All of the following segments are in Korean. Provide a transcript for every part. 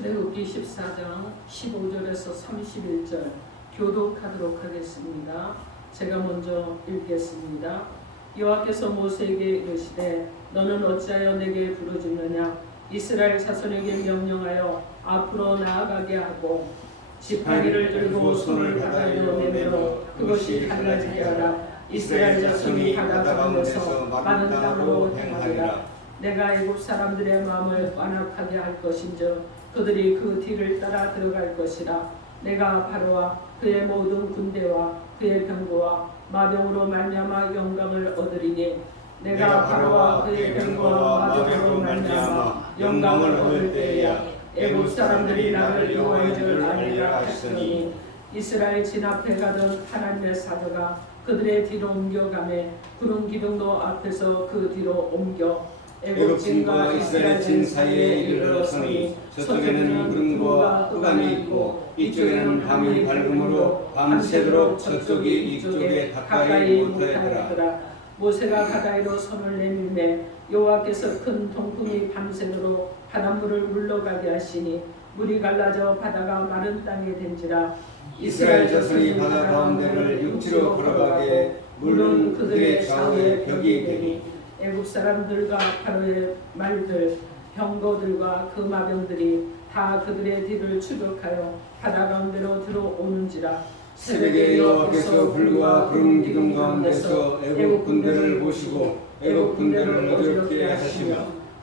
출애굽기 14장 15절에서 31절 교독하도록 하겠습니다. 제가 먼저 읽겠습니다. 여호와께서 모세에게 이르시되 너는 어찌하여 내게 부르짖느냐. 이스라엘 자손에게 명령하여 앞으로 나아가게 하고 지팡이를 들고 손을 바다로 내밀어 그것이 갈라지게 하라. 이스라엘 자손이 바다 가운데서 많은 땅으로 행하리라. 내가 애굽 사람들의 마음을 완악하게 할 것인즉 그들이 그 뒤를 따라 들어갈 것이라. 내가 바로와 그의 모든 군대와 그의 병거와 마병으로 말미암아 영광을 얻으리니 내가 바로와 그의 병거와 마병으로 말미암아 영광을 얻을 때에야 애굽 사람들이 나를 여호와인 줄 알리라 하시더니 이스라엘 진 앞에 가던 하나님의 사도가 그들의 뒤로 옮겨가매 구름 기둥도 앞에서 그 뒤로 옮겨 애굽 진과 이스라엘 진 사이에 이르러서니 서쪽에는 구름과 흑암이 있고 이쪽에는 밤이 밝음으로 밤새도록 저쪽이 이쪽에 가까이 못하였더라. 모세가 가까이로 손을 내밀매 여호와께서 큰 동풍이 밤새도록 바닷물을 물러가게 하시니 물이 갈라져 바다가 마른 땅에 된지라. 이스라엘 자손이 바다 가운데를 육지로 걸어가게 물은 그들의 좌우에 벽이 되니 애굽 사람들과 바로의 말들 병거들과 그 마병들이 다 그들의 뒤를 추격하여 바다 가운데로 들어오는지라. 새벽에 여호와께서 불과 구름 기둥 가운데서 애굽 군대를 보시고 애굽 군대를 어렵게 하시며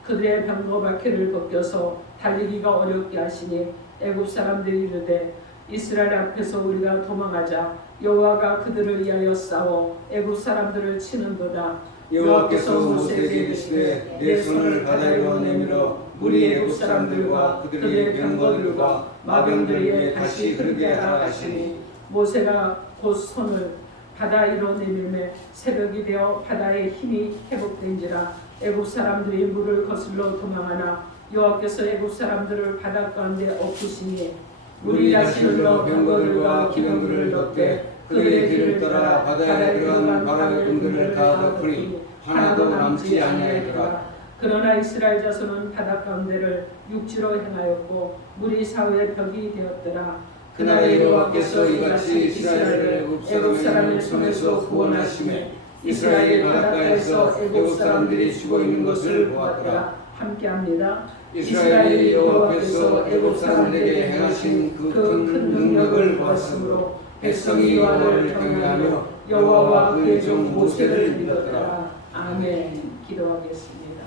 그들의 병거 바퀴를 벗겨서 달리기가 어렵게 하시니 애굽 사람들이 이르되 이스라엘 앞에서 우리가 도망하자. 여호와가 그들을 위하여 싸워 애굽 사람들을 치는도다. 여호와께서 모세에게 이르시되 내 손을 바다 위로 내밀어 물이 애굽 사람들과 그들의 병거들과 마병들에게 다시 흐르게 하라 하시니 모세가 곧 손을 바다 위로 내밀매 새벽이 되어 바다의 힘이 회복된지라. 애굽 사람들이 물을 거슬러 도망하나 여호와께서 애굽 사람들을 바다 가운데 엎으시니 물이 다시 흘러 병거들과 기병들을 덮되 그들의 길을 따라 바다에 들어간 바로의 군대를 다 덮으니 하나도 남지 아니하였더라. 그러나 이스라엘 자손은 바다 가운데를 육지로 행하였고 물이 사후에 벽이 되었더라. 그날에 여호와께서 이같이 이스라엘을 애굽 사람의 손에서 구원하시매 이스라엘이 바닷가에서 애굽 사람들이 죽어 있는 것을 보았더라. 함께합니다. 이스라엘이 여호와께서 애굽 사람들에게 행하신 그 큰 능력을 보았으므로 백성이 여호와를 경외하며 여호와와 그의 종 모세를 믿었더라. 아멘. 기도하겠습니다.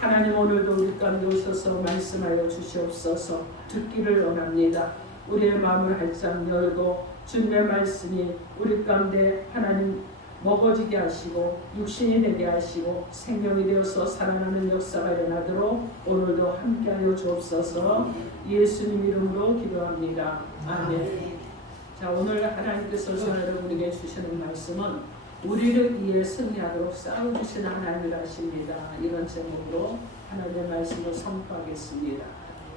하나님, 오늘도 우리 가운데 오셔서 말씀하여 주시옵소서. 듣기를 원합니다. 우리의 마음을 활짝 열고 주님의 말씀이 우리 가운데 하나님 먹어지게 하시고 육신이 되게 하시고 생명이 되어서 살아나는 역사가 일어나도록 오늘도 함께하여 주옵소서. 예수님 이름으로 기도합니다. 아멘. 자, 오늘 하나님께서 여러분에게 주시는 말씀은 우리를 위해 승리하도록 싸워주시는 하나님을 하십니다. 이런 제목으로 하나님의 말씀을 선포하겠습니다.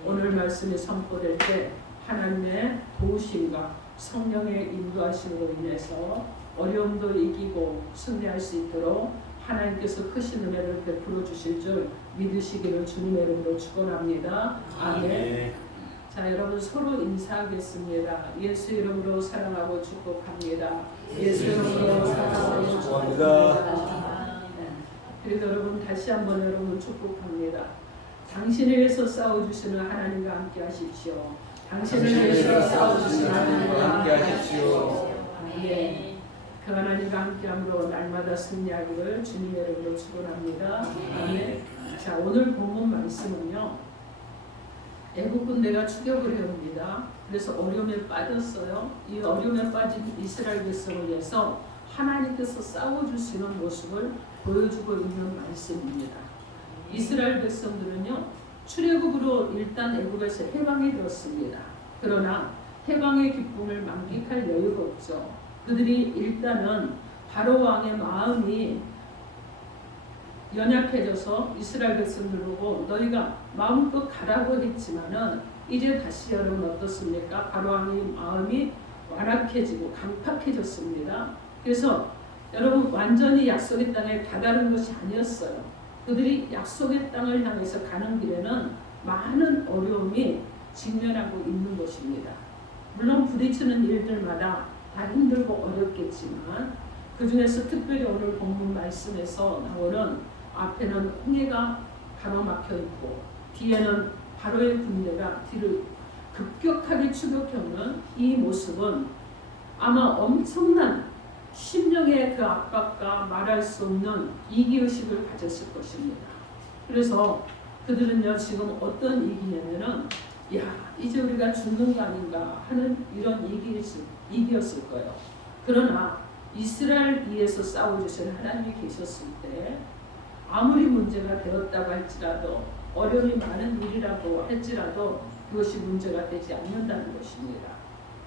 오늘 말씀이 선포될 때 하나님의 도우심과 성령의 인도하심으로 인해서 어려움도 이기고 승리할 수 있도록 하나님께서 크신 은혜를 베풀어 주실 줄 믿으시기를 주님의 이름으로 축원합니다. 아멘. 자, 여러분 서로 인사하겠습니다. 예수 이름으로 사랑하고 축복합니다. 예수 이름으로 사랑하고 축복합니다. 그리고 여러분 다시 한번 여러분 축복합니다. 당신을 위해서 싸워주시는 하나님과 함께 하십시오. 당신을 위해서 싸워주시는 하나님과 함께 하십시오. 예. 그 하나님과 함께함으로 날마다 승리하기를 주님의 이름으로 축원합니다. 아멘. 자, 오늘 본문 말씀은요. 애굽 군대가 추격을 해옵니다. 그래서 어려움에 빠졌어요. 이 어려움에 빠진 이스라엘 백성을 위해서 하나님께서 싸워주시는 모습을 보여주고 있는 말씀입니다. 이스라엘 백성들은요. 출애굽으로 일단 애굽에서 해방이 되었습니다. 그러나 해방의 기쁨을 만끽할 여유가 없죠. 그들이 일단은 바로 왕의 마음이 연약해져서 이스라엘 백성들 보고 너희가 마음껏 가라고 했지만은 이제 다시 여러분 어떻습니까? 바로 왕의 마음이 완악해지고 강팍해졌습니다. 그래서 여러분 완전히 약속의 땅에 다다른 것이 아니었어요. 그들이 약속의 땅을 향해서 가는 길에는 많은 어려움이 직면하고 있는 것입니다. 물론 부딪히는 일들마다 다 힘들고 어렵겠지만 그 중에서 특별히 오늘 본문 말씀에서 나오는 앞에는 홍해가 가로막혀 있고 뒤에는 바로의 군대가 뒤를 급격하게 추격해오는 이 모습은 아마 엄청난 심령의 그 압박과 말할 수 없는 이기의식을 가졌을 것입니다. 그래서 그들은요 지금 어떤 이기냐면은 야 이제 우리가 죽는 거 아닌가 하는 이런 이기였을 거예요. 그러나 이스라엘 위에서 싸워주신 하나님이 계셨을 때 아무리 문제가 되었다고 할지라도 어려움이 많은 일이라고 할지라도 그것이 문제가 되지 않는다는 것입니다.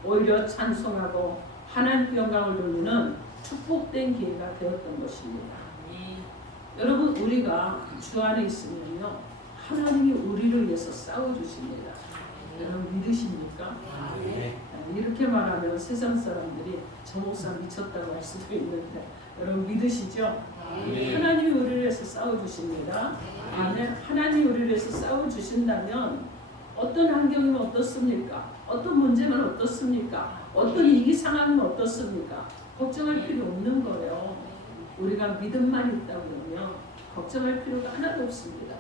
오히려 찬송하고 하나님께 영광을 돌리는 축복된 기회가 되었던 것입니다. 여러분 우리가 주 안에 있으면요 하나님이 우리를 위해서 싸워주십니다. 여러분 믿으십니까? 이렇게 말하면 세상 사람들이 저 목사 미쳤다고 할 수도 있는데 여러분 믿으시죠? 하나님이 우리를 위해서 싸워주십니다. 아멘. 하나님이 우리를 위해서 싸워주신다면 어떤 환경이면 어떻습니까? 어떤 문제면 어떻습니까? 어떤 위기 상황이면 어떻습니까? 걱정할 필요 없는 거예요. 우리가 믿음만 있다 그러면 걱정할 필요가 하나도 없습니다.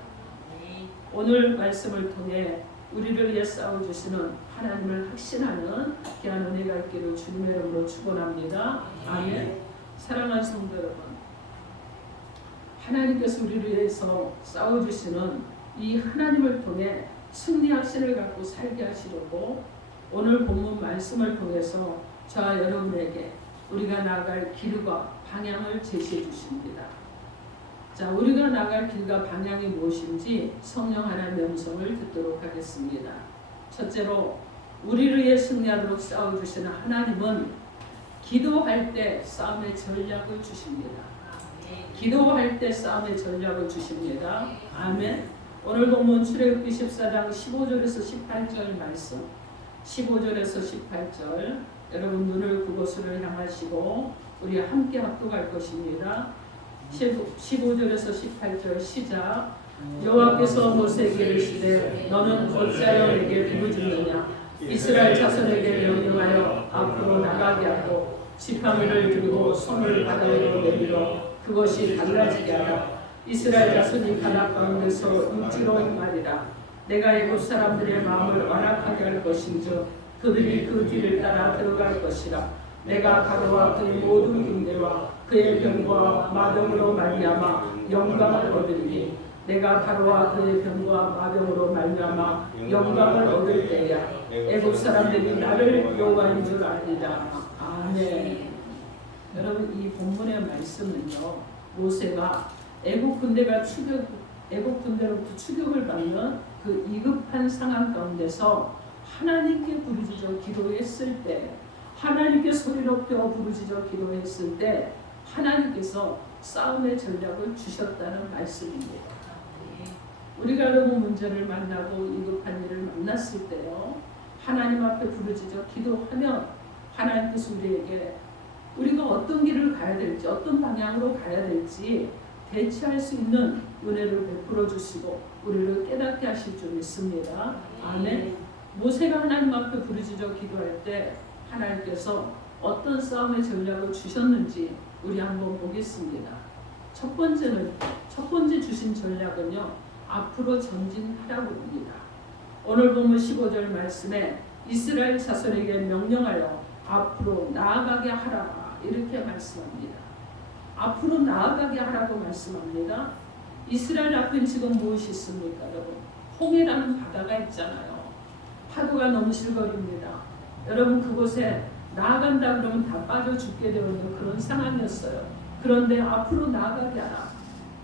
오늘 말씀을 통해 우리를 위해 싸워주시는 하나님을 확신하는 귀한 은혜가 있기를 주님의 이름으로 축원합니다. 아멘. 사랑하는 성도 여러분, 하나님께서 우리를 위해서 싸워주시는 이 하나님을 통해 승리 확신을 갖고 살게 하시려고 오늘 본문 말씀을 통해서 저와 여러분에게 우리가 나아갈 길과 방향을 제시해 주십니다. 자, 우리가 나아갈 길과 방향이 무엇인지 성령 하나님의 음성을 듣도록 하겠습니다. 첫째로 우리를 위해 승리하도록 싸워주시는 하나님은 기도할 때 싸움의 전략을 주십니다. 기도할 때 싸움의 전략을 주십니다. 아멘. 오늘 본문 출애굽기 14장 15절에서 18절 말씀 15절에서 18절 여러분 눈을 그곳을 향하시고 우리 함께 합독할 것입니다. 15절에서 18절 시작. 여호와께서 모세에게 이르시되 너는 어찌하여 내게 부르짖느냐 이스라엘 자손에게 명령하여 앞으로 나가게 하고 지팡이를 들고 손을 바다로 내밀어 그것이 달라지게 하라. 이스라엘 자손이 바다 가운데서 육지로 말이라. 내가 애굽 사람들의 마음을 완악하게 할 것인즉 그들이 그 뒤를 따라 들어갈 것이라. 내가 바로와 그의 모든 군대와 그의 병과 마병으로 말미암아 영광을 얻으리니 내가 바로와 그의 병과 마병으로 말미암아 영광을 얻을 때야 애굽 사람들이 나를 여호와인 줄 아리라. 아멘. 여러분 이 본문의 말씀은요 모세가 애굽 군대로부터 추격을 받는 그 위급한 상황 가운데서 하나님께 부르짖어 기도했을 때 하나님께 소리 높여 부르짖어 기도했을 때 하나님께서 싸움의 전략을 주셨다는 말씀입니다. 우리가 너무 문제를 만나고 위급한 일을 만났을 때요 하나님 앞에 부르짖어 기도하면 하나님께서 우리에게 우리가 어떤 길을 가야 될지 어떤 방향으로 가야 될지 대처할 수 있는 은혜를 베풀어 주시고 우리를 깨닫게 하실 줄 믿습니다. 아멘. 모세가 하나님 앞에 부르짖어 기도할 때 하나님께서 어떤 싸움의 전략을 주셨는지 우리 한번 보겠습니다. 첫 번째 주신 전략은요 앞으로 전진하라고 합니다. 오늘 보면 15절 말씀에 이스라엘 자손에게 명령하여 앞으로 나아가게 하라 이렇게 말씀합니다. 앞으로 나아가게 하라고 말씀합니다. 이스라엘 앞에 지금 무엇이 있습니까 여러분? 홍해라는 바다가 있잖아요. 파도가 넘실거립니다. 여러분 그곳에 나아간다 그러면 다 빠져 죽게 되는 그런 상황이었어요. 그런데 앞으로 나아가게 하라.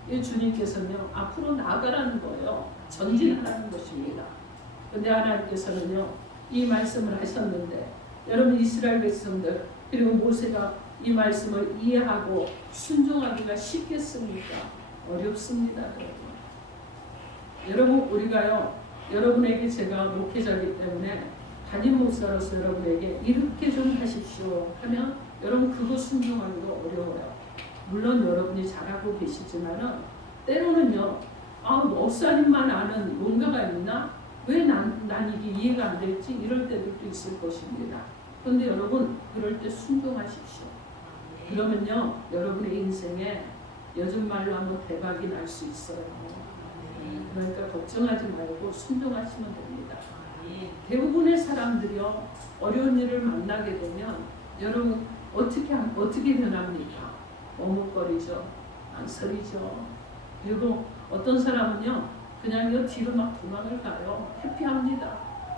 이 주님께서는요 앞으로 나아가라는 거예요. 전진하라는 것입니다. 그런데 하나님께서는요 이 말씀을 하셨는데 여러분 이스라엘 백성들 그리고 모세가 이 말씀을 이해하고 순종하기가 쉽겠습니까? 어렵습니다. 여러분 우리가요 여러분에게 제가 목회자이기 때문에 담임 목사로서 여러분에게 이렇게 좀 하십시오 하면 여러분 그거 순종하기도 어려워요. 물론 여러분이 잘하고 계시지만은 때로는요 목사님만 아는 뭔가가 있나? 왜 난 난 이게 이해가 안 될지 이럴 때들도 있을 것입니다. 그런데 여러분 그럴 때 순종하십시오. 그러면요 여러분의 인생에 요즘 말로 하면 대박이 날 수 있어요. 그러니까 걱정하지 말고 순종하시면 됩니다. 대부분의 사람들이요 어려운 일을 만나게 되면 여러분 어떻게 변합니까? 머뭇거리죠, 망설이죠. 그리고 어떤 사람은요 그냥 이 뒤로 막 도망을 가요. 회피합니다.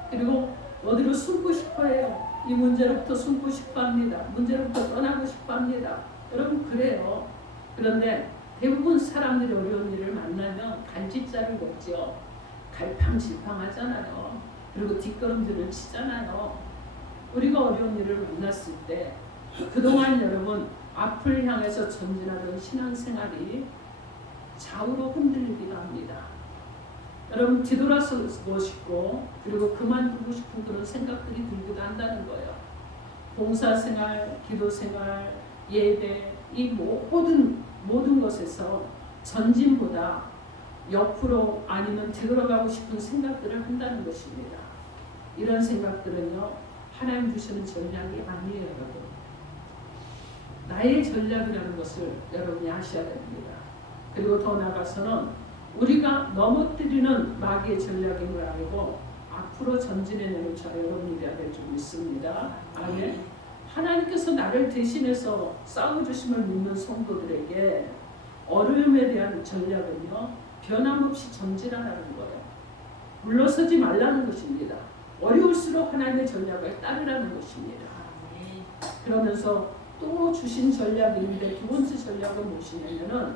그리고 어디로 숨고 싶어해요. 이 문제로부터 숨고 싶어합니다. 문제로부터 떠나고 싶어합니다. 여러분 그래요. 그런데 대부분 사람들이 어려운 일을 만나면 갈짓자를 걷죠. 갈팡질팡하잖아요. 그리고 뒷걸음질을 치잖아요. 우리가 어려운 일을 만났을 때 그동안 여러분 앞을 향해서 전진하던 신앙생활이 좌우로 흔들리기도 합니다. 여러분 뒤돌아서고 싶고 그리고 그만두고 싶은 그런 생각들이 들기도 한다는 거예요. 봉사생활, 기도생활, 예배 이 모든 것에서 전진보다 옆으로 아니면 뒤돌아가고 싶은 생각들을 한다는 것입니다. 이런 생각들은요 하나님 주시는 전략이 아니에요. 여러분. 나의 전략이라는 것을 여러분이 아셔야 됩니다. 그리고 더 나아가서는 우리가 넘어뜨리는 마귀의 전략인 걸 알고 앞으로 전진해내는 자 여러분이 되어야 될 줄 믿습니다. 아멘. 하나님께서 나를 대신해서 싸워주심을 믿는 성도들에게 어려움에 대한 전략은요 변함없이 전진하라는 거예요. 물러서지 말라는 것입니다. 어려울수록 하나님의 전략을 따르라는 것입니다. 그러면서 또 주신 전략이 있는데 두 번째 전략은 무엇이냐면은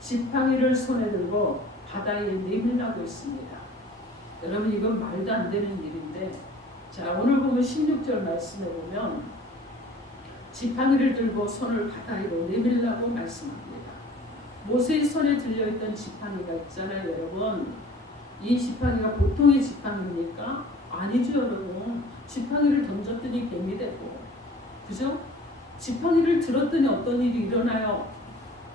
지팡이를 손에 들고 바다에 내밀라고 했습니다. 여러분 이건 말도 안 되는 일인데 자 오늘 보면 16절 말씀에 보면 지팡이를 들고 손을 바다로 내밀라고 말씀합니다. 모세의 손에 들려있던 지팡이가 있잖아요. 여러분 이 지팡이가 보통의 지팡이입니까? 아니죠. 여러분 지팡이를 던졌더니 뱀이 되고 그죠? 지팡이를 들었더니 어떤 일이 일어나요?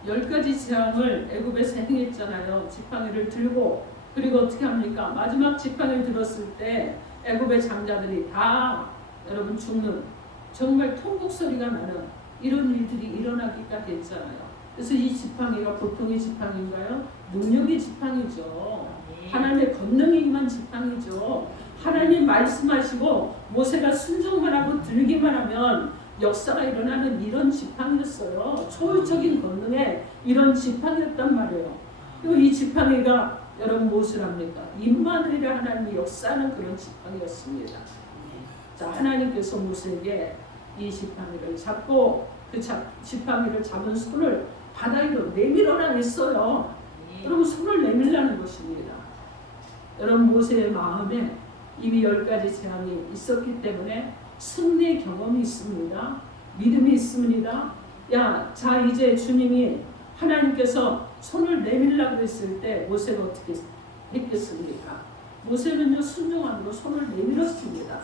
10가지 재앙을 애굽에서 행했잖아요. 지팡이를 들고 그리고 어떻게 합니까? 마지막 지팡이를 들었을 때 애굽의 장자들이 다 여러분 죽는 정말 통곡 소리가 나는 이런 일들이 일어나기까지 했잖아요. 그래서 이 지팡이가 보통의 지팡이인가요? 능력의 지팡이죠. 하나님의 권능이 임한 지팡이죠. 하나님 말씀하시고 모세가 순종만 하고 들기만 하면 역사가 일어나는 이런 지팡이였어요. 초월적인 권능의 이런 지팡이였단 말이에요. 그리고 이 지팡이가 여러분 무엇을 합니까? 임마누엘의 하나님이 역사하는 그런 지팡이였습니다. 자, 하나님께서 모세에게 이 지팡이를 잡고 그 지팡이를 잡은 손을 바다 위로 내밀어라 했어요. 여러분 손을 내밀라는 것입니다. 여러분 모세의 마음에 이미 10가지 재앙이 있었기 때문에 승리의 경험이 있습니다. 믿음이 있습니다. 자 이제 주님이 하나님께서 손을 내밀라고 했을 때 모세가 어떻게 했겠습니까? 모세는요 순종함으로 손을 내밀었습니다.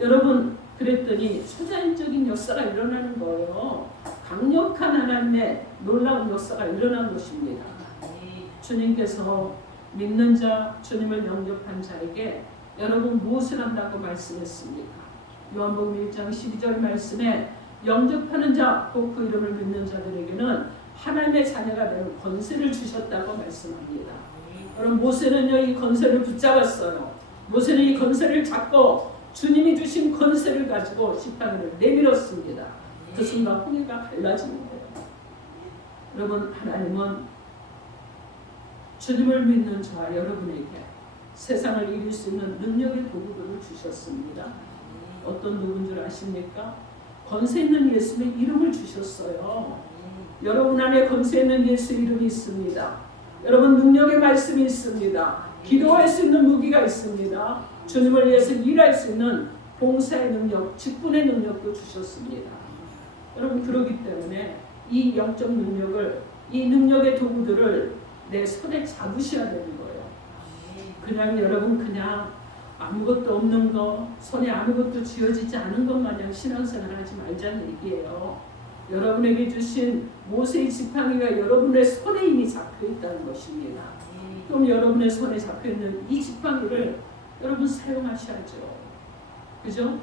여러분 그랬더니 초자연적인 역사가 일어나는 거예요. 강력한 하나님의 놀라운 역사가 일어난 것입니다. 주님께서 믿는 자, 주님을 영접한 자에게 여러분 무엇을 한다고 말씀했습니까? 요한복음 1장 12절 말씀에 영접하는 자, 곧 그 이름을 믿는 자들에게는 하나님의 자녀가 되는 권세를 주셨다고 말씀합니다. 여러분 모세는요 이 권세를 붙잡았어요. 모세는 이 권세를 잡고 주님이 주신 권세를 가지고 지팡이를 내밀었습니다. 그 순간 홍해가 갈라지는 거예요. 여러분 하나님은 주님을 믿는 자 여러분에게 세상을 이길 수 있는 능력의 도구들을 주셨습니다. 어떤 누군 줄 아십니까? 권세 있는 예수의 이름을 주셨어요. 여러분 안에 권세 있는 예수 이름이 있습니다. 여러분 능력의 말씀이 있습니다. 기도할 수 있는 무기가 있습니다. 주님을 위해서 일할 수 있는 봉사의 능력, 직분의 능력도 주셨습니다. 여러분 그러기 때문에 이 영적 능력을, 이 능력의 도구들을 내 손에 잡으셔야 되는 거예요. 그냥 여러분 그냥 아무것도 없는 거, 손에 아무것도 쥐어지지 않은 것 마냥 신앙생활 하지 말자는 얘기예요. 여러분에게 주신 모세의 지팡이가 여러분의 손에 이미 잡혀 있다는 것입니다. 그럼 여러분의 손에 잡혀 있는 이 지팡이를 여러분 사용하셔야죠. 그죠?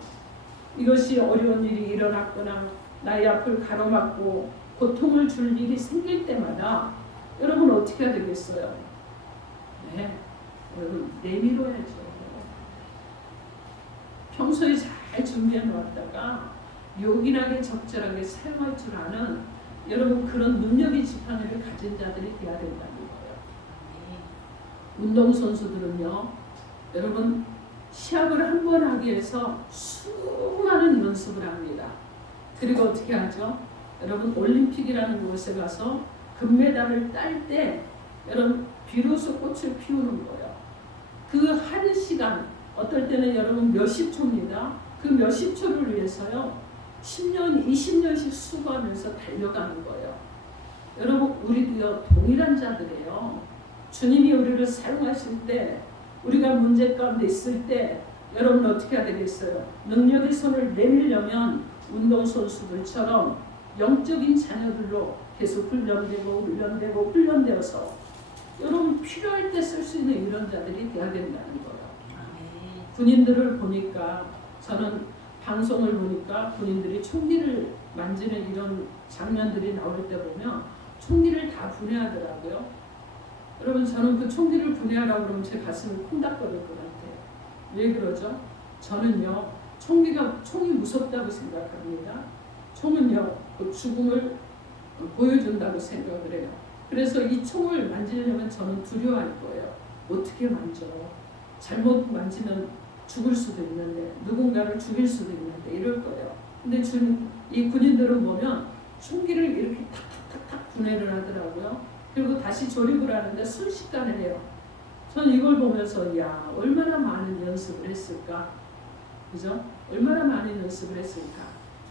이것이 어려운 일이 일어났거나 나의 앞을 가로막고 고통을 줄 일이 생길 때마다 여러분 어떻게 해야 되겠어요? 네, 여러분 내밀어야죠. 평소에 잘 준비해 놓았다가 요긴하게 적절하게 사용할 줄 아는 여러분 그런 능력의 지팡이를 가진 자들이 돼야 된다는 거예요. 운동선수들은요, 여러분 시합을 한 번 하기 위해서 수많은 연습을 합니다. 그리고 어떻게 하죠? 여러분 올림픽이라는 곳에 가서 금메달을 딸 때 여러분 비로소 꽃을 피우는 거예요. 그 한 시간, 어떨 때는 여러분 몇십 초입니다. 그 몇십 초를 위해서요 10년, 20년씩 수고하면서 달려가는 거예요. 여러분 우리도요 동일한 자들이에요. 주님이 우리를 사용하실 때, 우리가 문제 가운데 있을 때 여러분 어떻게 해야 되겠어요? 능력의 손을 내밀려면 운동선수들처럼 영적인 자녀들로 계속 훈련되어서 여러분 필요할 때 쓸 수 있는 이런 자들이 돼야 된다는 거예요. 군인들을 보니까, 저는 방송을 보니까 군인들이 총기를 만지는 이런 장면들이 나올 때 보면 총기를 다 분해하더라고요. 여러분 저는 그 총기를 분해하라고 그러면 제 가슴이 콩닥거릴 것 같아요. 왜 그러죠? 저는요 총이 무섭다고 생각합니다. 총은요 그 죽음을 보여준다고 생각을 해요. 그래서 이 총을 만지려면 저는 두려워할 거예요. 어떻게 만져? 잘못 만지면 죽을 수도 있는데, 누군가를 죽일 수도 있는데 이럴 거예요. 근데 이 군인들은 보면 총기를 이렇게 탁탁탁탁 분해를 하더라고요. 그리고 다시 조립을 하는데 순식간에 해요. 저는 이걸 보면서 야 얼마나 많은 연습을 했을까? 그죠? 얼마나 많은 연습을 했을까?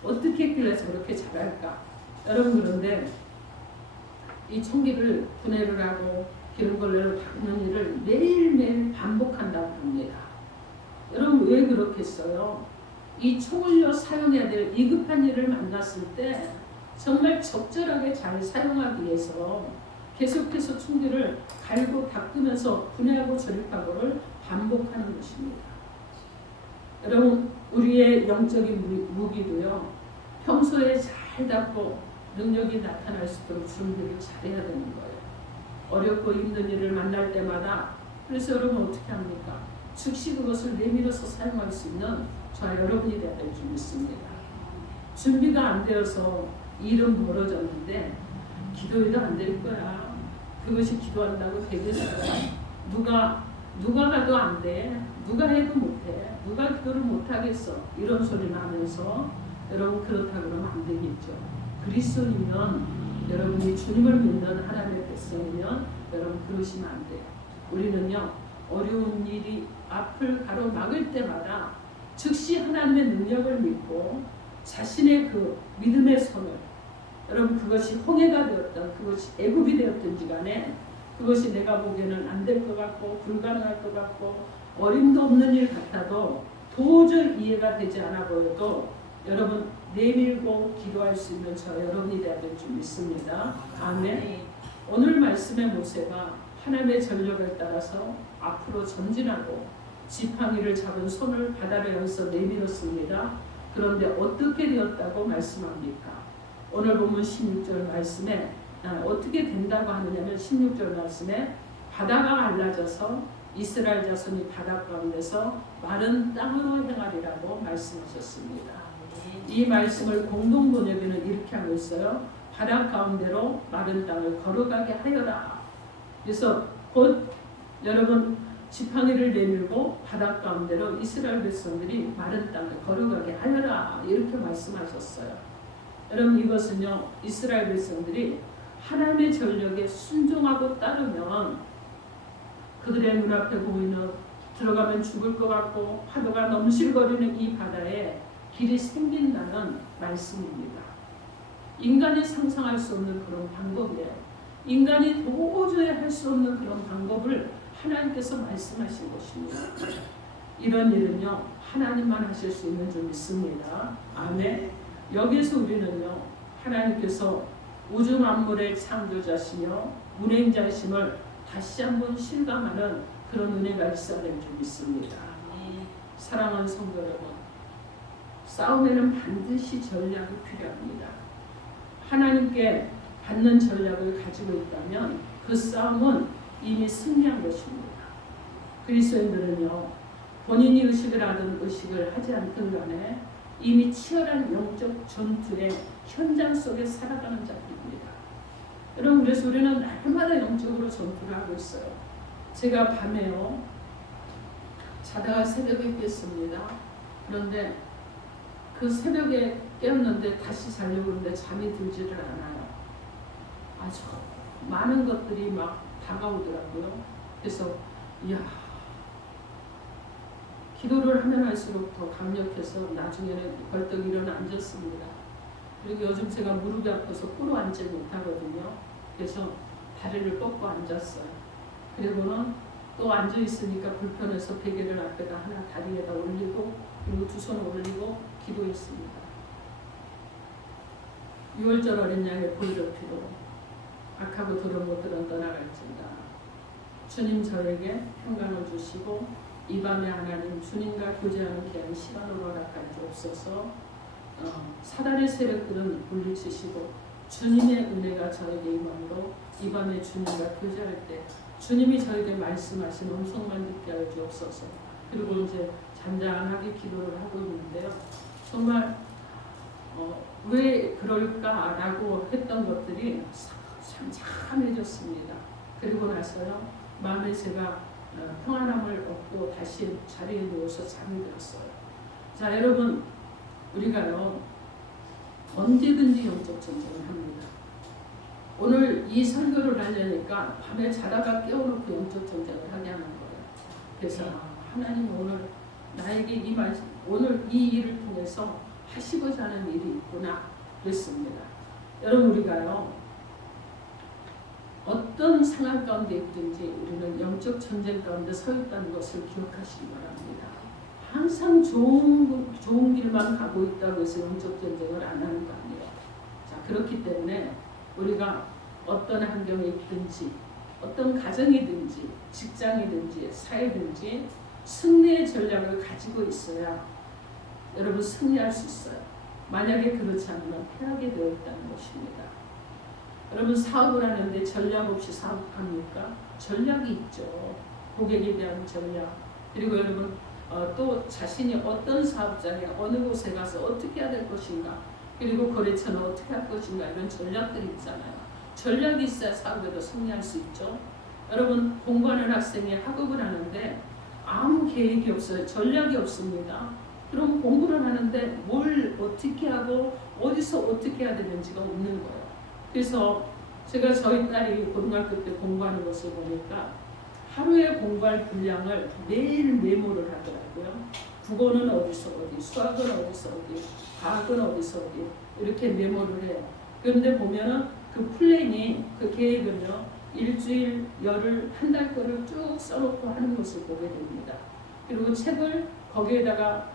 어떻게 했길래 저렇게 잘할까? 여러분 그런데 이 총기를 분해를 하고 기름걸레로 닦는 일을 매일매일 반복한다고 합니다. 여러분 왜 그렇겠어요? 이 총을요 사용해야 될 위급한 일을 만났을 때 정말 적절하게 잘 사용하기 위해서 계속해서 총기를 갈고 닦으면서 분해하고 조립하고를 반복하는 것입니다. 여러분 우리의 영적인 무기도요 평소에 잘 닦고 능력이 나타날 수 있도록 준비를 잘해야 되는 거예요. 어렵고 힘든 일을 만날 때마다. 그래서 여러분 어떻게 합니까? 즉시 그것을 내밀어서 사용할 수 있는 저와 여러분이 되어야 될 줄 믿습니다. 준비가 안 되어서 일은 벌어졌는데 기도해도 안 될 거야. 그것이 기도한다고 되겠어요? 누가 가도 안 돼. 누가 해도 못해. 누가 기도를 못하겠어. 이런 소리를 하면서 여러분 그렇다 그러면 안 되겠죠. 그리스도이면, 여러분이 주님을 믿는 하나님의 백성이면 여러분 그러시면 안 돼요. 우리는요 어려운 일이 앞을 가로막을 때마다 즉시 하나님의 능력을 믿고 자신의 그 믿음의 손을, 여러분 그것이 홍해가 되었던, 그것이 애굽이 되었든지 간에 그것이 내가 보기에는 안 될 것 같고 불가능할 것 같고 어림도 없는 일 같아도 도저히 이해가 되지 않아 보여도 여러분 내밀고 기도할 수 있는 저 여러분이 되어야 될 줄 믿습니다. 아멘. 오늘 말씀의 모세가 하나님의 전력을 따라서 앞으로 전진하고 지팡이를 잡은 손을 바다를 향해서 내밀었습니다. 그런데 어떻게 되었다고 말씀합니까? 오늘 보면 16절 말씀에 어떻게 된다고 하느냐면 16절 말씀에 바다가 갈라져서 이스라엘 자손이 바다 가운데서 마른 땅으로 행하리라고 말씀하셨습니다. 이 말씀을 공동 번역에는 이렇게 하고 있어요. 바다 가운데로 마른 땅을 걸어가게 하여라. 그래서 곧 여러분 지팡이를 내밀고 바다 가운데로 이스라엘 백성들이 마른 땅을 걸어가게 하여라. 이렇게 말씀하셨어요. 여러분 이것은요 이스라엘 백성들이 하나님의 전력에 순종하고 따르면 그들의 눈앞에 보이는 들어가면 죽을 것 같고 파도가 넘실거리는 이 바다에 길이 생긴다는 말씀입니다. 인간이 상상할 수 없는 그런 방법이에요. 인간이 도저히 할 수 없는 그런 방법을 하나님께서 말씀하신 것입니다. 이런 일은요 하나님만 하실 수 있는 줄 믿습니다. 아멘. 여기서 우리는요 하나님께서 우주 만물의 창조자시며 운행자심을 다시 한번 실감하는 그런 은혜가 있어야 될 줄 믿습니다. 사랑하는 성도 여러분, 싸움에는 반드시 전략이 필요합니다. 하나님께 받는 전략을 가지고 있다면 그 싸움은 이미 승리한 것입니다. 그리스도인들은요, 본인이 의식을 하든 의식을 하지 않든 간에 이미 치열한 영적 전투의 현장 속에 살아가는 자들입니다. 여러분, 그래서 우리는 날마다 영적으로 전투를 하고 있어요. 제가 밤에요, 자다가 새벽에 깼습니다. 그런데 그 새벽에 깨었는데 다시 자려고 하는데 잠이 들지를 않아요. 아주 많은 것들이 막 다가오더라고요. 그래서 이야, 기도를 하면 할수록 더 강력해서 나중에는 벌떡 일어나 앉았습니다. 그리고 요즘 제가 무릎이 아파서 꿇어 앉지 못하거든요. 그래서 다리를 뻗고 앉았어요. 그리고는 또 앉아 있으니까 불편해서 베개를 앞에다 하나 다리에다 올리고 그리고 두 손 올리고 기도했습니다. 6월절 어린 양의 보혈의 피로 악하고 더러운 것들은 떠나갈지어다. 주님 저에게 평강을 주시고 이 밤에 하나님 주님과 교제하는 귀한 시간으로 허락하여 주옵소서. 사단의 세력들은 물리치시고 주님의 은혜가 저에게 임함으로 이 밤에 주님과 교제할 때 주님이 저에게 말씀하신 음성만 듣게 하여 주옵소서. 그리고 이제 잔잔하게 기도를 하고 있는데요. 정말 왜 그럴까라고 했던 것들이 참참해졌습니다. 그리고 나서요, 마음에 제가 평안함을 얻고 다시 자리에 누워서 잠이 들었어요. 자, 여러분, 우리가요 언제든지 영적 전쟁을 합니다. 오늘 이 설교를 하려니까 밤에 자다가 깨워놓고 영적 전쟁을 하게 하는 거예요. 그래서 하나님 오늘 나에게 이 말씀, 오늘 이 일을 통해서 하시고자 하는 일이 있구나 그랬습니다. 여러분, 우리가요 어떤 상황 가운데 있든지 우리는 영적 전쟁 가운데 서 있다는 것을 기억하시기 바랍니다. 항상 좋은 길만 가고 있다고 해서 영적 전쟁을 안 하는 거 아니에요. 자, 그렇기 때문에 우리가 어떤 환경에 있든지 어떤 가정이든지 직장이든지 사회든지 승리의 전략을 가지고 있어야 여러분 승리할 수 있어요. 만약에 그렇지 않으면 패하게 되어 있다는 것입니다. 여러분, 사업을 하는데 전략 없이 사업합니까? 전략이 있죠. 고객에 대한 전략. 그리고 여러분 또 자신이 어떤 사업장에 어느 곳에 가서 어떻게 해야 될 것인가, 그리고 거래처는 어떻게 할 것인가, 이런 전략들이 있잖아요. 전략이 있어야 사업에도 승리할 수 있죠. 여러분, 공부하는 학생이 학업을 하는데 아무 계획이 없어요. 전략이 없습니다. 그럼 공부를 하는데 뭘 어떻게 하고 어디서 어떻게 해야 되는지가 없는 거예요. 그래서 제가 저희 딸이 고등학교 때 공부하는 것을 보니까 하루에 공부할 분량을 매일 메모를 하더라고요. 국어는 어디서 어디, 수학은 어디서 어디, 과학은 어디서 어디 이렇게 메모를 해요. 그런데 보면은 그 플랜이, 그 계획은요, 일주일, 열흘, 한 달 거를 쭉 써놓고 하는 것을 보게 됩니다. 그리고 책을 거기에다가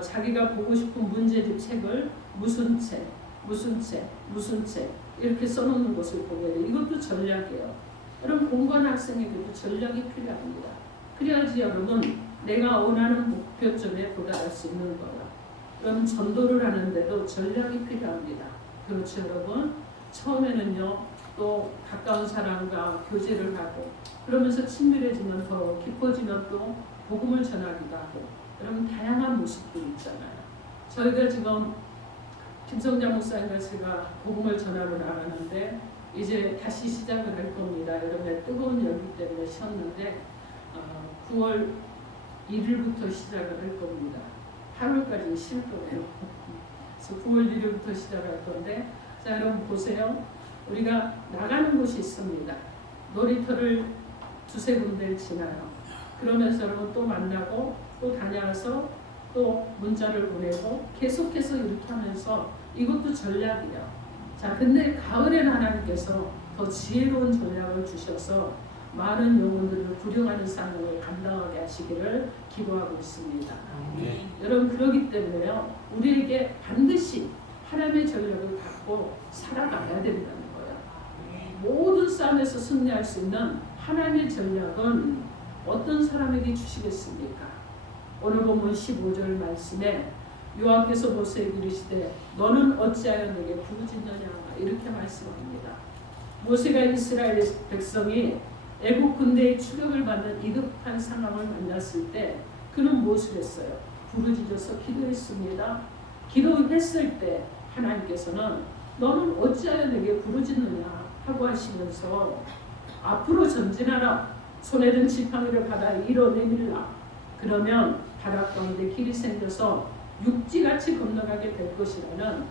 자기가 보고 싶은 문제집 책을 무슨 책 이렇게 써놓는 것을 보게 돼요. 이것도 전략이에요. 여러분, 공부하는 학생에게도 전략이 필요합니다. 그래야지 여러분 내가 원하는 목표점에 도달할 수 있는 거예요. 그럼 전도를 하는데도 전략이 필요합니다. 그렇죠, 여러분? 처음에는요, 또 가까운 사람과 교제를 하고 그러면서 친밀해지면 더 깊어지면 또 복음을 전하기도 하고, 여러분 다양한 모습들이 있잖아요. 저희가 지금 김성장 목사님과 제가 복음을 전하러 나가는데 이제 다시 시작을 할 겁니다. 여러분의 뜨거운 열기 때문에 쉬었는데 9월 1일부터 시작을 할 겁니다. 8월까지 쉴 거예요. 그래서 9월 1일부터 시작할 건데, 자, 여러분 보세요. 우리가 나가는 곳이 있습니다. 놀이터를 두세 군데를 지나요. 그러면서 여러분 또 만나고 또 다녀와서 또 문자를 보내고 계속해서 이렇게 하면서 이것도 전략이에요. 자, 근데 가을에는 하나님께서 더 지혜로운 전략을 주셔서 많은 영혼들을 구령하는 사명을 감당하게 하시기를 기도하고 있습니다. 여러분, 그러기 때문에요, 우리에게 반드시 하나님의 전략을 갖고 살아가야 된다는 거예요. 모든 싸움에서 승리할 수 있는 하나님의 전략은 어떤 사람에게 주시겠습니까? 오늘 본문 15절 말씀에 여호와께서 모세에게 이르시되 너는 어찌하여 내게 부르짖느냐 이렇게 말씀합니다. 모세가 이스라엘 백성이 애국 군대의 추격을 받는 위급한 상황을 만났을 때 그는 무엇을 했어요? 부르짖어서 기도했습니다. 기도했을 때 하나님께서는 너는 어찌하여 내게 부르짖느냐 하고 하시면서 앞으로 전진하라. 손에 든 지팡이를 바다에 이로 내밀라. 그러면 바다 가운데 길이 생겨서 육지같이 건너가게 될 것이라는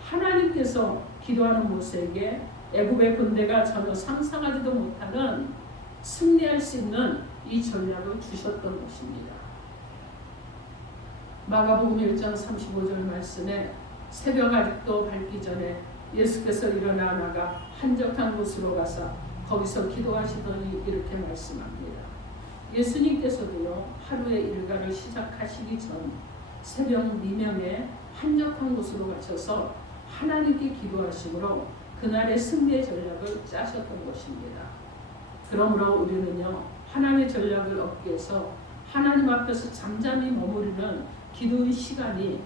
하나님께서 기도하는 모세에게 애굽의 군대가 전혀 상상하지도 못하는 승리할 수 있는 이 전략을 주셨던 것입니다. 마가복음 1장 35절 말씀에 새벽 아직도 밝기 전에 예수께서 일어나 나가 한적한 곳으로 가서 거기서 기도하시더니 이렇게 말씀합니다. 예수님께서도요 하루의 일과를 시작하시기 전 새벽 미명에 한적한 곳으로 가셔서 하나님께 기도하심으로 그날의 승리의 전략을 짜셨던 것입니다. 그러므로 우리는요 하나님의 전략을 얻기 위해서 하나님 앞에서 잠잠히 머무르는 기도의 시간이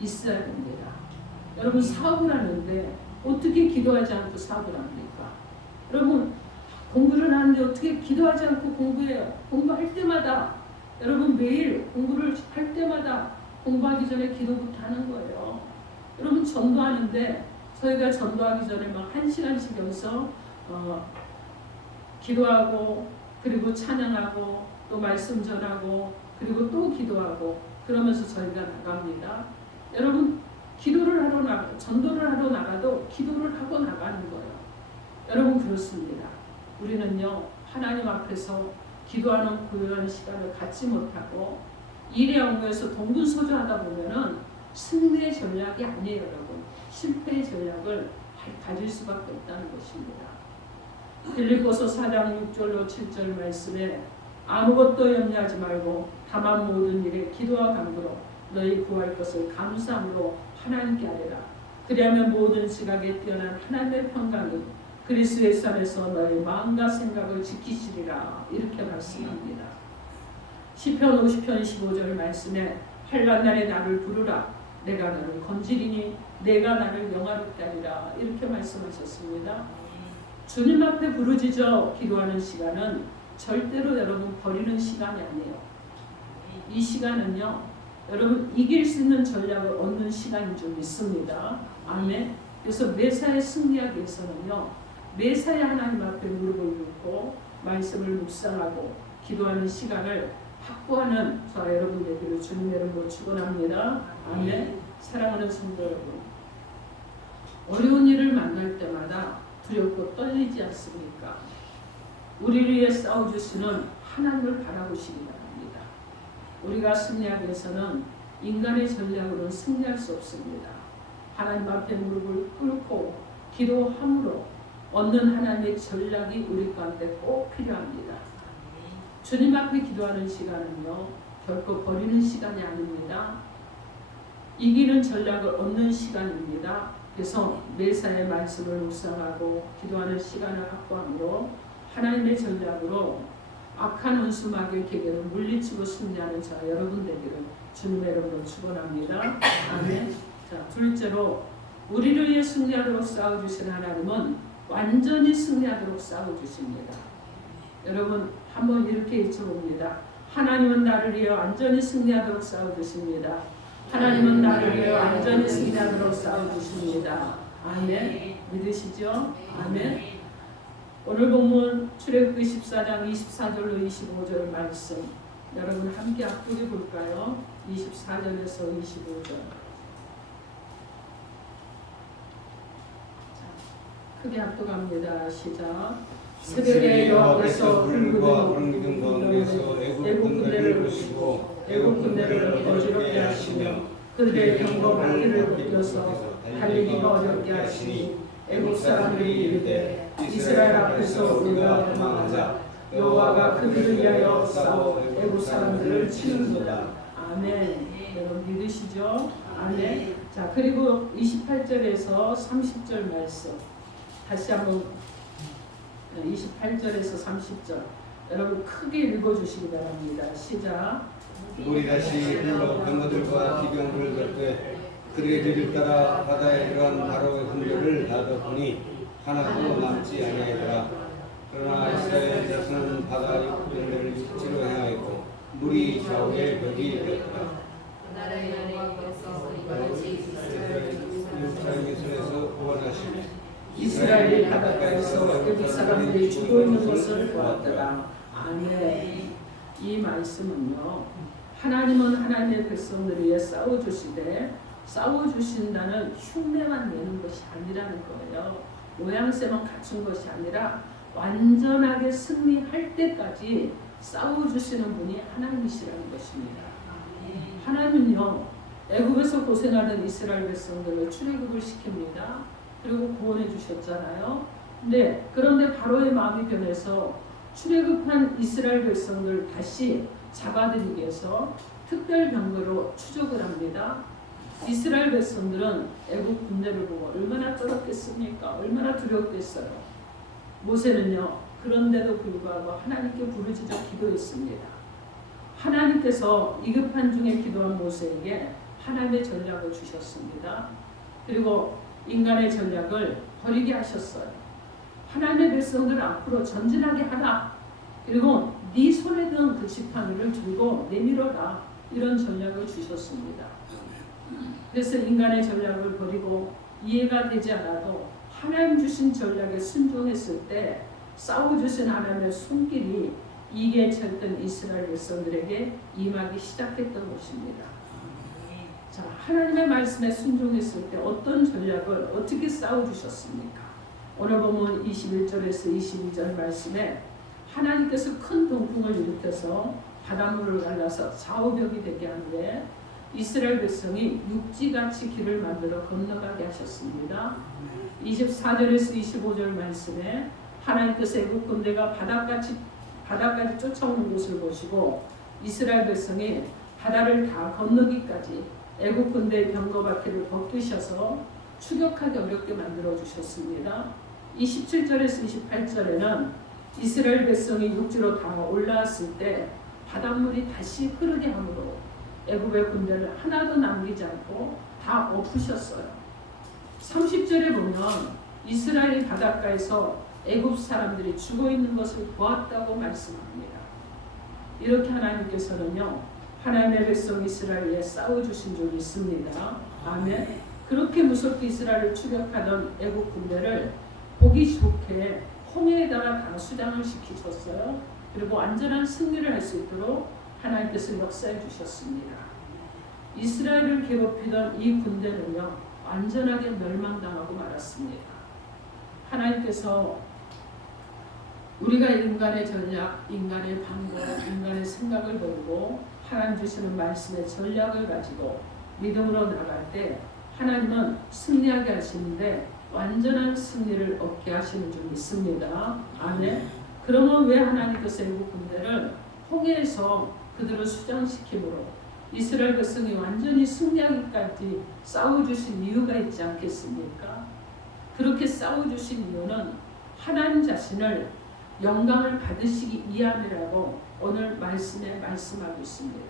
있어야 됩니다. 여러분 사업을 하는데 어떻게 기도하지 않고 사업을 합니까? 여러분 공부를 하는데 어떻게 기도하지 않고 공부해요? 공부할 때마다 여러분 매일 공부를 할 때마다 공부하기 전에 기도부터 하는 거예요. 여러분 전도하는데 저희가 전도하기 전에 막 1시간씩 여기서 기도하고 그리고 찬양하고 또 말씀 전하고 그리고 또 기도하고 그러면서 저희가 나갑니다. 여러분 기도를 하러 전도를 하러 나가도 기도를 하고 나가는 거예요. 여러분 그렇습니다. 우리는요 하나님 앞에서 기도하는 고요한 시간을 갖지 못하고 일의 업무에서 동분서주하다 보면은 승리의 전략이 아니에요, 여러분. 실패의 전략을 가질 수밖에 없다는 것입니다. 빌립보서 4장 6절로 7절 말씀에 아무것도 염려하지 말고 다만 모든 일에 기도와 간구로 너희 구할 것을 감사함으로 하나님께 아뢰라. 그리하면 모든 지각에 뛰어난 하나님의 평강이 그리스도의 산에서 너희 마음과 생각을 지키시리라. 이렇게 말씀합니다. 시편 50편 15절 말씀에 환난 날에 나를 부르라. 내가 너를 건지리니 내가 나를 영화롭게 하리라. 이렇게 말씀하셨습니다. 주님 앞에 부르짖어 기도하는 시간은 절대로 여러분 버리는 시간이 아니에요. 이 시간은요 여러분 이길 수 있는 전략을 얻는 시간인 줄 믿습니다. 아멘. 그래서 매사에 승리하기 위해서는요 매사에 하나님 앞에 무릎을 꿇고 말씀을 묵상하고 기도하는 시간을 확보하는 저와 여러분 되기를 주님의 이름으로 축원합니다. 아멘. 사랑하는 성도 여러분, 어려운 일을 만날 때마다 두렵고 떨리지 않습니까? 우리를 위해 싸워주시는 하나님을 바라보시기 바랍니다. 우리가 승리하기 위해서는 인간의 전략으로는 승리할 수 없습니다. 하나님 앞에 무릎을 꿇고 기도함으로 얻는 하나님의 전략이 우리 가운데 꼭 필요합니다. 주님 앞에 기도하는 시간은요 결코 버리는 시간이 아닙니다. 이기는 전략을 얻는 시간입니다. 그래서 매사에 말씀을 묵상하고 기도하는 시간을 확보함으로 하나님의 전략으로 악한 원수 마귀의 계계를 물리치고 승리하는 자 여러분 되기를 주님의 이름으로 축원합니다. 아멘. 자, 둘째로 우리를 위해 승리하도록 싸워주신 하나님은 완전히 승리하도록 싸워주십니다. 여러분 한번 이렇게 외쳐봅니다. 하나님은 나를 위해 완전히 승리하도록 싸워주십니다. 하나님은 나를 위해 완전히 승리하도록 싸워주십니다. 아멘. 믿으시죠? 아멘. 오늘 본문 출애굽기 14장 24절로 25절 말씀 여러분 함께 앞두게 볼까요? 24절에서 25절. 크게 합독합니다. 시작. 새벽에 여호와께서 붉은 구름에서 애굽 군대를 보시고 애굽 군대를 어지럽게 하시며 그들의 병거 바퀴를 벗겨서 달리기가 어렵게 하시니 애굽 사람들이 이르되 이스라엘 앞에서 우리가 도망하자 여호와가 그들을 위하여 싸워 애굽 사람들을 치는도다. 아멘. 여러분 믿으시죠? 아멘. 자 그리고 28절에서 30절 말씀 다시 한번 28절에서 30절 여러분 크게 읽어주시기 바랍니다. 시작. 물이 다시 흘러 병거들과 기병들을 덮되 그들의 뒤를 따라 바다에 들어간 바로의 흔적을 다 덮으니 하나도 남지 아니하더라. 그러나 이스라엘 자손은 바다 육변을 육지로 향하였고 물이 좌우에 벽이 되었더라. 나라의 여호와께서 이같이 예루살렘의 손에서 구원하시니 이스라엘이 바닷가에서 애굽 사람들이 죽어 있는 것을 보았더라. 아멘. 이 말씀은요, 하나님은 하나님의 백성들을 위해 싸워주시되 싸워주신다는 흉내만 내는 것이 아니라는 거예요. 모양새만 갖춘 것이 아니라 완전하게 승리할 때까지 싸워주시는 분이 하나님이시라는 것입니다. 하나님은요, 애굽에서 고생하는 이스라엘 백성들을 출애굽을 시킵니다. 그리고 구원해 주셨잖아요. 그런데 바로의 마음이 변해서 출애굽한 이스라엘 백성들 다시 잡아들이기 위해서 특별 병거로 추적을 합니다. 이스라엘 백성들은 애굽 군대를 보고 얼마나 떨었겠습니까? 얼마나 두려웠겠어요. 모세는요, 그런데도 불구하고 하나님께 부르짖어 기도했습니다. 하나님께서 이급한 중에 기도한 모세에게 하나님의 전략을 주셨습니다. 그리고 인간의 전략을 버리게 하셨어요. 하나님의 백성들 앞으로 전진하게 하라. 그리고 네 손에 든 그 지팡이를 들고 내밀어라. 이런 전략을 주셨습니다. 그래서 인간의 전략을 버리고 이해가 되지 않아도 하나님 주신 전략에 순종했을 때 싸워주신 하나님의 손길이 이기에 쳤던 이스라엘 백성들에게 임하기 시작했던 것입니다. 자, 하나님의 말씀에 순종했을 때 어떤 전략을 어떻게 싸워주셨습니까? 오늘 보면 21절에서 22절 말씀에 하나님께서 큰 동풍을 일으켜서 바닷물을 갈라서 좌우벽이 되게 한 후에 이스라엘 백성이 육지같이 길을 만들어 건너가게 하셨습니다. 24절에서 25절 말씀에 하나님께서 애굽 군대가 바다까지 쫓아오는 것을 보시고 이스라엘 백성이 바다를 다 건너기까지 애굽 군대의 병거바퀴를 벗기셔서 추격하기 어렵게 만들어 주셨습니다. 27절에서 28절에는 이스라엘 백성이 육지로 다 올라왔을 때 바닷물이 다시 흐르게 함으로 애굽의 군대를 하나도 남기지 않고 다 엎으셨어요. 30절에 보면 이스라엘 바닷가에서 애굽 사람들이 죽어 있는 것을 보았다고 말씀합니다. 이렇게 하나님께서는요, 하나님의 백성 이스라엘에 싸워주신 적이 있습니다. 아멘. 그렇게 무섭게 이스라엘을 추격하던 애굽 군대를 보기 좋게 홍해에다가 다 수장을 시키셨어요. 그리고 완전한 승리를 할 수 있도록 하나님께서 역사해 주셨습니다. 이스라엘을 괴롭히던 이 군대는요, 완전하게 멸망당하고 말았습니다. 하나님께서 우리가 인간의 전략, 인간의 방법, 인간의 생각을 버리고 하나님 주시는 말씀의 전략을 가지고 믿음으로 나갈 때 하나님은 승리하게 하시는데 완전한 승리를 얻게 하시는 줄 믿습니다. 아멘. 그러면 왜 하나님께서 애굽 군대를 홍해에서 그들을 수장시키므로 이스라엘 백성이 완전히 승리하기까지 싸워주신 이유가 있지 않겠습니까? 그렇게 싸워주신 이유는 하나님 자신을 영광을 받으시기 위함이라고 오늘 말씀에 말씀하고 있습니다.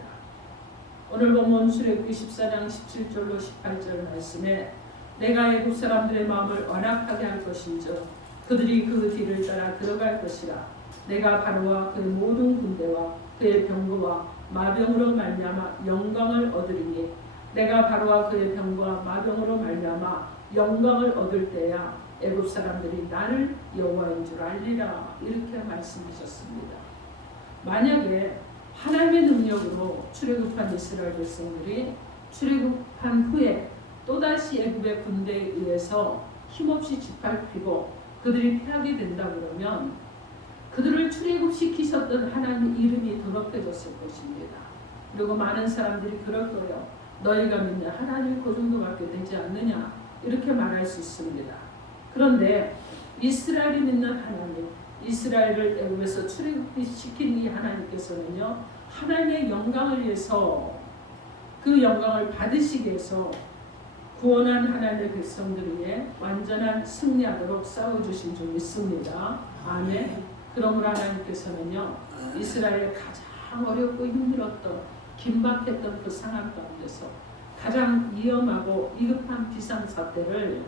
오늘 보면 출애굽기 14장 17절로 18절 말씀에 내가 애굽 사람들의 마음을 완악하게 할 것인즉 그들이 그 뒤를 따라 들어갈 것이라. 내가 바로와 그의 모든 군대와 그의 병거와 마병으로 말미암아 영광을 얻으리니 내가 바로와 그의 병거와 마병으로 말미암아 영광을 얻을 때야 애굽 사람들이 나를 여호와인 줄 알리라. 이렇게 말씀하셨습니다. 만약에 하나님의 능력으로 출애굽한 이스라엘 백성들이 출애굽한 후에 또다시 애굽의 군대에 의해서 힘없이 짓밟히고 그들이 패하게 된다 그러면 그들을 출애굽시키셨던 하나님 이름이 더럽혀졌을 것입니다. 그리고 많은 사람들이 그럴 거예요. 너희가 믿는 하나님이 그 정도밖에 되지 않느냐 이렇게 말할 수 있습니다. 그런데 이스라엘이 믿는 하나님, 이스라엘을 애굽에서 출애굽시킨 이 하나님께서는요, 하나님의 영광을 위해서 그 영광을 받으시기 위해서 구원한 하나님의 백성들을 위해 완전한 승리하도록 싸워주신 줄 믿습니다. 아멘. 그러므로 하나님께서는요, 이스라엘의 가장 어렵고 힘들었던 긴박했던 그 상황 가운데서 가장 위험하고 위급한 비상사태를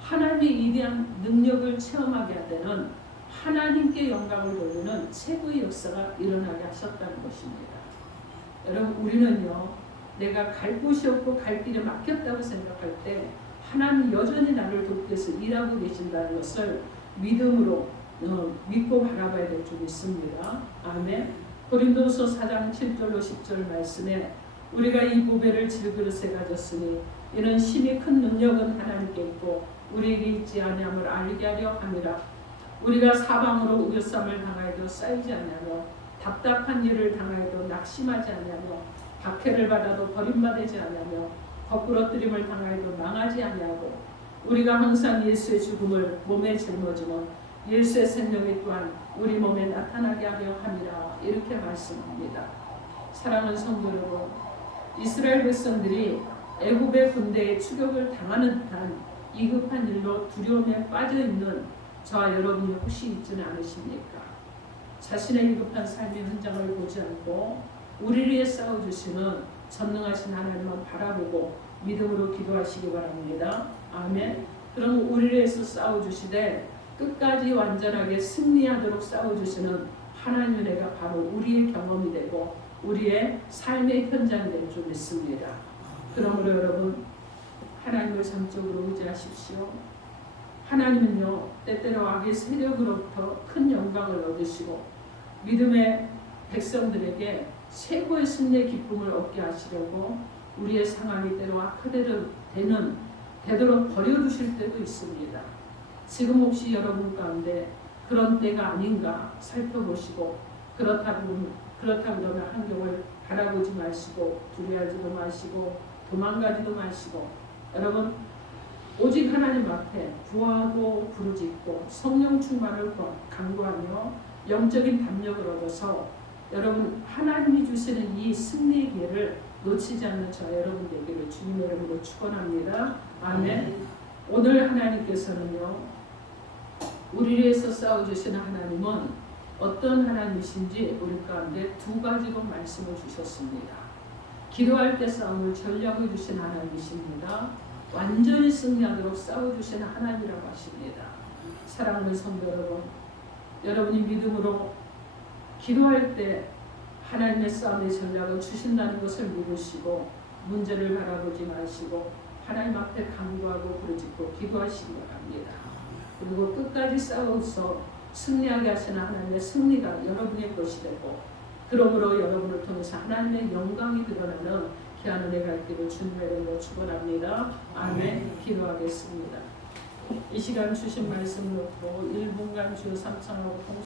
하나님의 위대한 능력을 체험하게 되는 하나님께 영광을 돌리는 최고의 역사가 일어나게 하셨다는 것입니다. 여러분, 우리는요, 내가 갈 곳이 없고 갈 길에 막혔다고 생각할 때 하나님 여전히 나를 돕기 위해서 일하고 계신다는 것을 믿음으로 믿고 바라봐야 될 줄 믿습니다. 아멘. 고린도서 4장 7절로 10절 말씀에 우리가 이 보배를 질그릇에 가졌으니 이는 심히 큰 능력은 하나님께 있고 우리에게 있지 아니함을 알게 하려 함이라. 우리가 사방으로 우겨쌈을 당하여도 쌓이지 아니하며 답답한 일을 당하여도 낙심하지 아니하며 박해를 받아도 버림받지 아니하며 거꾸러뜨림을 당하여도 망하지 아니하고 우리가 항상 예수의 죽음을 몸에 짊어지면 예수의 생명이 또한 우리 몸에 나타나게 하려 함이라. 이렇게 말씀합니다. 사랑하는 성도 여러분, 이스라엘 백성들이 애굽의 군대의 추격을 당하는 듯한 위급한 일로 두려움에 빠져있는 저와 여러분이 혹시 있지는 않으십니까? 자신의 위급한 삶의 현장을 보지 않고 우리를 위해 싸워주시는 전능하신 하나님만 바라보고 믿음으로 기도하시기 바랍니다. 아멘. 그럼 우리를 위해서 싸워주시되 끝까지 완전하게 승리하도록 싸워주시는 하나님의 은혜가 바로 우리의 경험이 되고 우리의 삶의 현장이 될 줄 믿습니다. 그러므로 여러분, 하나님을 전적으로 의지하십시오. 하나님은요, 때때로 악의 세력으로부터 큰 영광을 얻으시고 믿음의 백성들에게 최고의 승리의 기쁨을 얻게 하시려고 우리의 상황이 때로 악화되도록 버려두실 때도 있습니다. 지금 혹시 여러분 가운데 그런 때가 아닌가 살펴보시고 그렇다고 그러면 환경을 바라보지 마시고 두려워하지도 마시고 도망가지도 마시고 여러분 오직 하나님 앞에 구하고 부르짖고 성령 충만을 간구하며 영적인 담력을 얻어서 여러분 하나님이 주시는 이 승리의 기회를 놓치지 않는 저 여러분 되기를 주님의 이름으로 축원합니다. 아멘. 오늘 하나님께서는요, 우리를 위해서 싸워주시는 하나님은 어떤 하나님이신지 우리 가운데 두 가지로 말씀을 주셨습니다. 기도할 때 싸움을 전략을 주신 하나님이십니다. 완전히 승리하도록 싸워주시는 하나님이라고 하십니다. 사랑하는 성도 여러분, 여러분이 믿음으로 기도할 때 하나님의 싸움의 전략을 주신다는 것을 믿으시고 문제를 바라보지 마시고 하나님 앞에 간구하고 부르짖고 기도하시기 바랍니다. 그리고 끝까지 싸워서 승리하게 하시는 하나님의 승리가 여러분의 것이 되고 그러므로 여러분을 통해서 하나님의 영광이 드러나는 귀한 은혜가 있기를 주님의 이름으로 축원합니다. 아멘. 기도하겠습니다. 이 시간 주신 말씀 놓고 1분간 주여 삼창하고